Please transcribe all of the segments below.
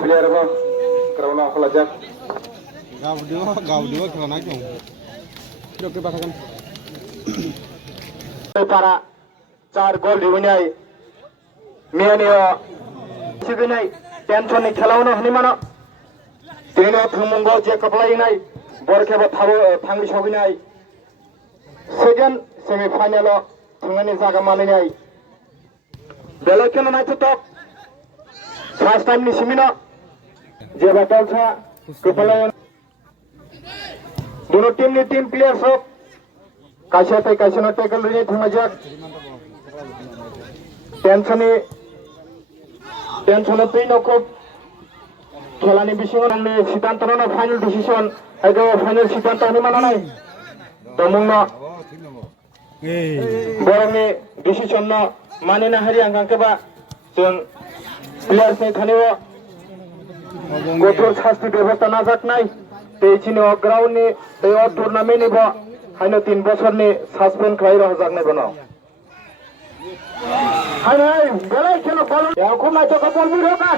Player apa? Kerana aku lajak. Gau dia kerana aku. Dok ke bahagian. Para 4 gol dibunyai. Mianio sibinai tension ni khelauno hni mana. Tino thumunggo je kaplai nai. Borkheba thangi soginai. Second semi final thungani jaga malinai. Belakena nai tutok. First time ni simina. Je batal cha kaplai. Dono team ni team players ho. Kaisa na tackle rini thumajak. Tension tino ko খেলানি বিসিঙন ni সিদ্ধান্ত না final decision আইদো final সিদ্ধান্ত হনি মানা নাই তমুংন বরংনি decision ন माने ना हारि आंगांकेबा जों प्लेयार्स नि थानियो कठोर शास्ति व्यवस्था नाजाकनाय बेचिनो ग्राउन्ड नि बेयो टुर्नामेन्ट निबो हायनो 3 बोसोरनि सासपेन्ड खालाय रजाकनाय बनो हाय बेलाय खेनो बल याखौ नायतो बल मिरोका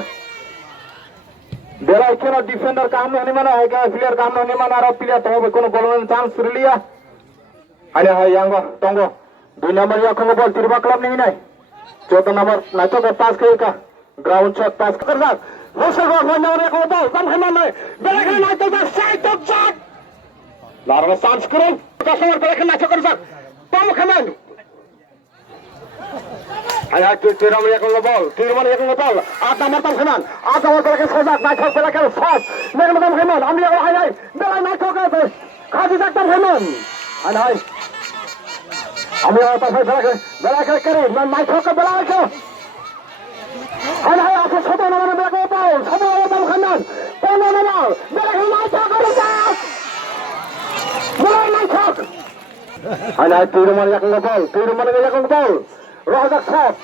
बेलाय खेनो डिफेंडर काम हनि माना हायगा प्लेयर काम हनि माना आरो प्लेयर तो कोनो गोलन चान्स रिलिया हाय हाय यांगो टंगो 2 नंबर याखौ बल तिरबा क्लब नि नाय 14 नंबर नायतो के पास करेगा ग्राउंड शॉट पास कर जा होसर गो नंबर को बल बम खमान नहीं बेलाय खेनो नायतो का side of shot larva chance करो कस्टमर बेलाय खेनो नायतो कर जा बम khaman Ayo tiram yang global, tiram yang global. Ada macam kanan, ada macam ke sejak naik ke belakang fast. Mereka macam kanan, ambil yang lain. Belai naik ke atas, kasih sektor kanan. Ayo, ambil yang atas belakang kiri, naik ke belakang. Ayo, aku satu nama belakang bal, satu nama kanan, penuh nama belakang naik ke atas. Belai naik ke. Ayo tiram yang global, tiram yang global. Rozak shot.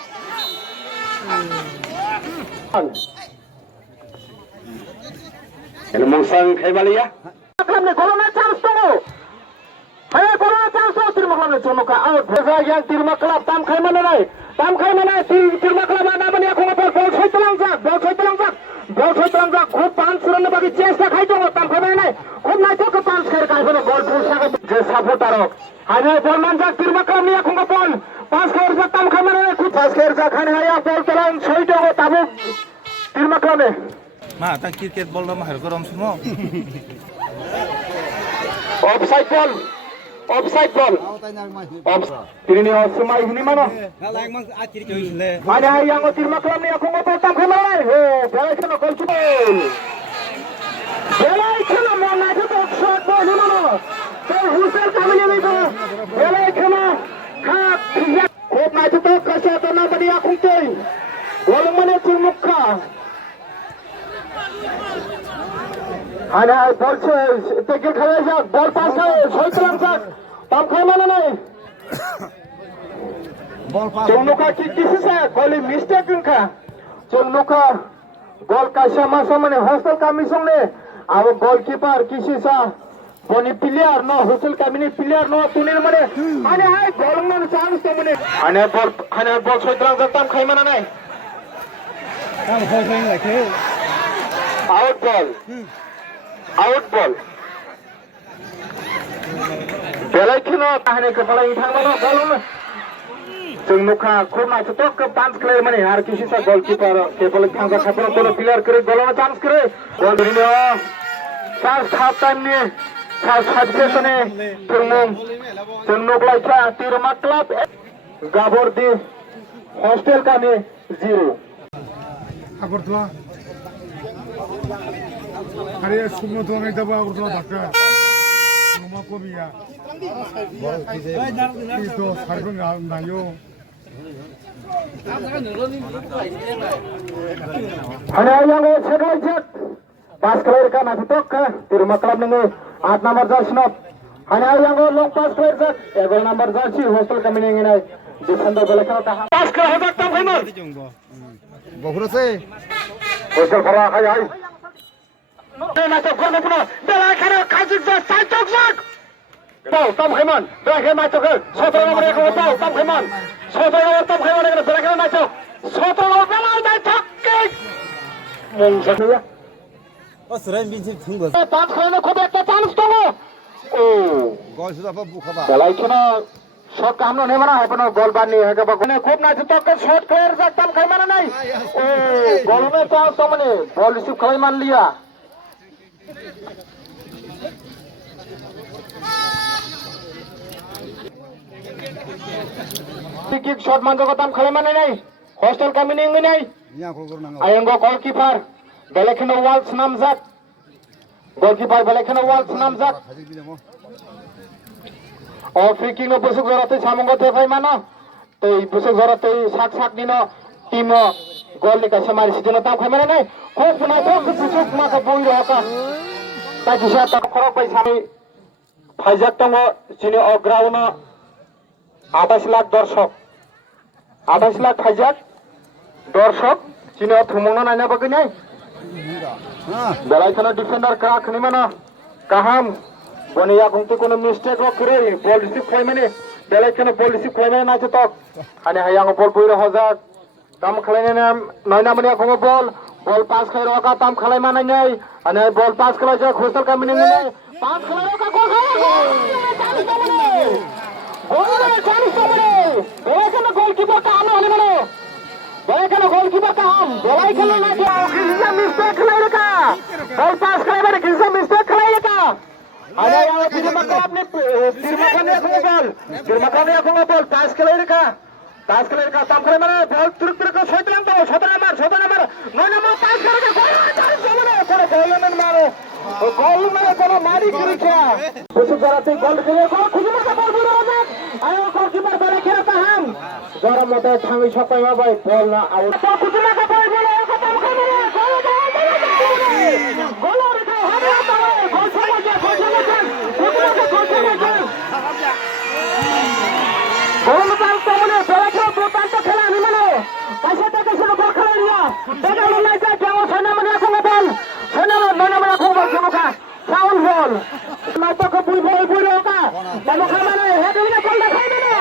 Ini musang kembali ya. Klub ni corona chance tu. Hai corona chance tu Tirma klub ni cuma ka out. Besar yang Tirma klub tam khai mana nai. Tam khai mana Tirma klub ada bani aku ngapor bol saya telang jak. खूब 5 run बाकी चेष्टा खाई तो tam khai mana nai. खूब नाइ तो के 5 Kher kai bono bol pusa ke je supporter ho. Hai bol man jak Tirma klub ni aku ngapor. पास खेर जा तम खमने खुद पास खेर जा खाने आया बॉल तलान सही तो ताबो तिरमा क्लब में मा ता क्रिकेट बॉल मा हर गरम सुनो ऑफसाइड बॉल तिरनी ऑफसाइड हुनी मानो ना लाइक मा आ क्रिकेट होइले माने आयांग तिरमा क्लब में आखुंगो बॉल तम खमने हो बेलायखनो गोल छुबल बेलायखनो मना तो शॉट बॉल मानो तो हुसेल कामिने में तो बेलायखनो खूब नाच तो कैसे तो ना बढ़िया खुंटे गोल मने चिमुक्का आने बॉल से टेके खड़े जा बॉल पास है सही तरह से तब खाए माने नहीं बॉल पास चिमुक्का किसी से गोली मिस्टेक इनका चिमुक्का गोल का समासा मने हॉस्टल का मिशन ने अब गोलकीपर किसी से Boni player no hostel kamini player no tunil mane ane hai ball man chance to mane ane ball soitrang jatam khai mana nai tam khai khai like out ball belai khino tahane ke balai thang mana ball जों मुखा खूब नाच तो के 5 खेले माने यार किसी से गोलकीपर के बल थंग का खबर कोनो प्लेयर करे गोल में चांस करे गोल दिनो फर्स्ट हाफ टाइम ने साबसेसने थुमुं जोंनोब्लायचा तिरमा क्लब गाबरदी हॉस्टेल काने 0 आगरतला आरे सुमतो नै दबा आगरतला भाका नमा कोबिया तो सारबो नायो अरे यांगो सेगलायचक पास कलर का ना तो का तिरमा क्लब ने 8 नंबर जर्सी नो हाने यांगो लॉन्ग पास प्लेयर जक 11 number Jersey hostel coming in defender बेलका ता पास कर हो सकता फाइनल बहुरो से हॉस्टल फरा हाय ना तो गोल पुनो बेला खाने काजिक जा साइड टक Paul Tam Khayman belakang naik ke 17 nomor yang Paul Tam Khayman 17 nomor Tam Khayman dengan belakang naik 17 nomor belakang naik kick Mungkin ya Serain binci tunggu. Tam Khayman খুব একটা chance তো ও Gol sudah apa buka ba? belakang shot কামনো নেবে না এখন গোল বানি হবে কোনে খুব না তো শট খেলার একদম খাইমান নাই ও গোলমে চান্স তো মানে বল রিসিভ খাইমান লিয়া কিক শট মান জগতাম খাইমান নাই হোস্টেল কামিনিং নাই Ini aku kurang nangau. আয়ঙ্গ গোলকিপার বেলেখানে ওয়ালস নামজাক গোলকিপার বেলেখানে ওয়ালস নামজাক Hasil bila mo. O free kick no busuk zorate samongo te phai mano to busuk zorate sak nino team gol ni kasa mari sidino tam khai mane nai khop na to busuk ma ka boi roka ta kisa ta khoro pai sami phaijak tongo chini o ground 28 lakh দর্শক 28 lakh phaijak দর্শক chini o thumongno naina bagai nai Ah, belai kana defender krak ni mano kaham Baniya কোনতে কোনো mistake করে ball receive হয় মানে বেলাইখানে ball receive হয় মানে নাচে তক আনে হাই আঙ্গ বল বইরে হজাক তাম খেলাইনে নাম নয়না মানে কোন বল পাস খাই রকা তাম খেলাই মানে নাই আনে বল পাস খেলাই যা খোসল কামিনে নাই পাস খেলাই রকা গোল বেলাইখানে গোলকিপার কাম হলে মানে বেলাইখানে গোলকিপার কাম বেলাইখানে না যে কিসা মিস্টেক খেলাই রকা বল পাস খেলাই মানে কিসা মিস্টেক খেলাই রকা ada yang firma club ni firma kan yang bol tas kelirka tam kali mana bol turuk ke 17 nomor 9 nomor pas kelirka gol mana kono mari kirikya busuk jarate gol kele gol khujuma ka bol bol na ayo goalkeeper bale khera taham jara mota thangi sokai ma bhai bol na out khujuma ka bol bol ka tam kali gol reka habe gol samajha গোল পাঁচটা মনে বেলাকে পাঁচটা খেলা আমি মানে কাছে থেকে শুরু করে খেলা দিয়া দেখা মনে যায় কেমন ছয় মানে এখন বল ছয় নম্বর 9 নম্বর এখন বল চমকা ফাউল বল নাটক বুই বুই রকা চমকা মানে হেডিং এ বল দেখাই দেনা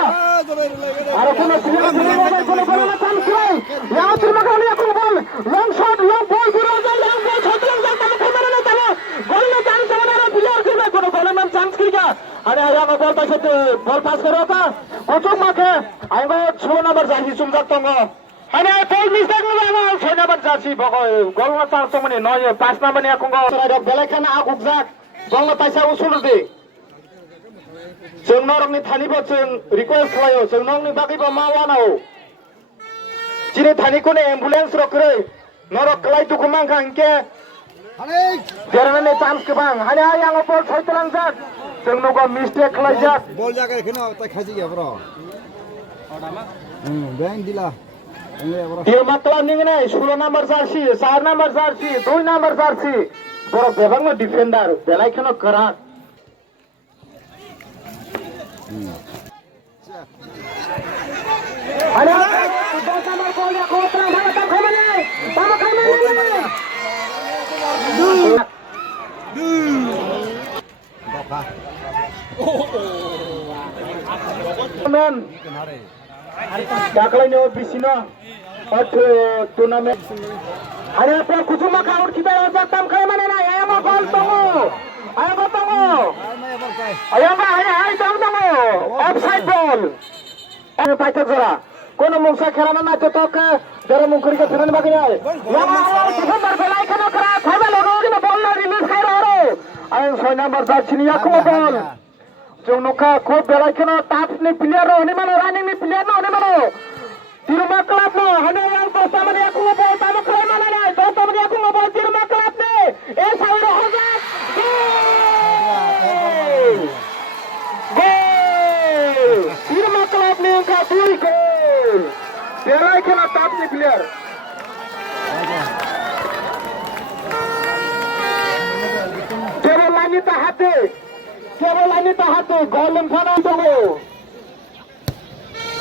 আর কোন প্লেয়ার কোনো বল না চান্স নাই ইয়া চমকা মানে এখন বল লং শট লং বল পুরো যায় লং বল ছত্রিশ যায় চমকা মানে না চলো গোল না চান্স মানে আর প্লেয়ার কি কোনো বল না চান্স কিকা আরে আয়া বল পাইছে বল পাস করো তা Ujung make, ayo 6 nomor jersey sumjak tongo. Hanya ball mistake lo ama 6 nomor jersey pokok gol na chance to mane 9 5 nomor ni aku go. Ada belakana aku jak. Gol na taisa usul de. Jeung norong ni thani bo jeung request layo, jeung nong ni bagi bo mawana o. Jine thani ko ne ambulance ro kre. Norok klai tu kumang kangke. Hane. Jarane ne chance ke bang. Hanya yang ball soitelang jak. Jeung nogo mistake klai jak. Bol jaga kena tak khaji ya bro. Bang dila. Enggak bro. Dia matla ning nai 16 nomor jersey, 4 nomor jersey, 2 nomor jersey. Boro bebang no defender, belai kena kerak. Ada 10 nomor gol ya ko tengah mana tak kau mana? Tama kau mana? Bapa. Men. Taklay niyo bisina at tournament. Ano po kusuma ka or kita yung tam kaya man na ayaw mo ball tongo. Ayaw mo tongo. Ayaw ba ay tongo. Offside ball. Ano pa ito zara? Kono mungsa খেলানো না তো তোকে যারা মুখরি কে ফেরানো বাকি নাই প্রথমবার বেলায় কেন করা থাইবা লগো কিন্তু বল না রিলিজ খাই রো আই 6 নাম্বার যাচ্ছি নি আকো বল জনকা খুব বেলায় কেন টাফ নি প্লেয়ার হনি মানে রানিং নি প্লেয়ার না হনি মানে তিরমা ক্লাব না হনি yang pertama ni aku bol tamu kray mana নাই তো তুমি aku bol তিরমা ক্লাব নে এ সাইড হজাক তিরমা ক্লাব নে का 2 গোল বেলায় কেন টাফ নি প্লেয়ার কেবল লাইনে তাহাতে গোল ফানা দেবো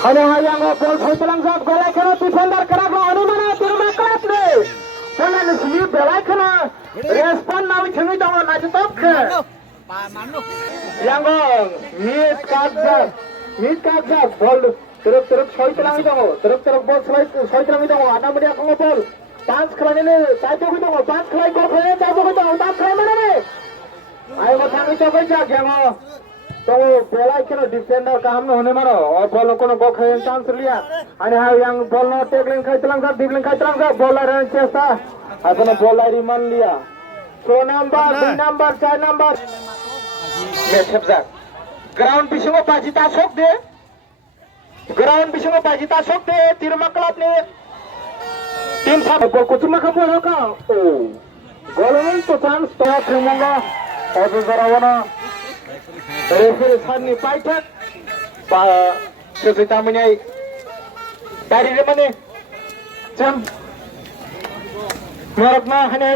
Hanya yang bol soitelang jab golai kena defender kena go ani mana tirma klap ne pona ni sini belai kena respon nawi thengi dawa na top ke Yang mid kajak bol teruk soi telangi dong, teruk bol soi telangi dong. Ada media kau bol, dance kelani ni, tajuk itu dong, dance kelai kau kelani tajuk itu, dance kelai mana ni? Ayo kau tanggi coba jak yang तो बोला कि ना defender काम न होने मारो और ball को ना गो खेल चांस लिया आणि हा यंग बॉल न टेकलिंग खायतलांग सा डिबलिंग खायतलांग सा बॉलर रन चेस्ता आपण बॉलर मान लिया 6 नंबर 2 नंबर 4 नंबर मैच हब्जा ग्राउंड बिशंगो बाजिता सोक दे ग्राउंड बिशंगो बाजिता सोक दे तिरमा क्लब ने टीम सा बॉल को तुम का बोल का ओ गोल तो चांस तो खेलेंगे और जरा referee Sanni Paitak sesuai tamunya dari mana jam Marokna hanya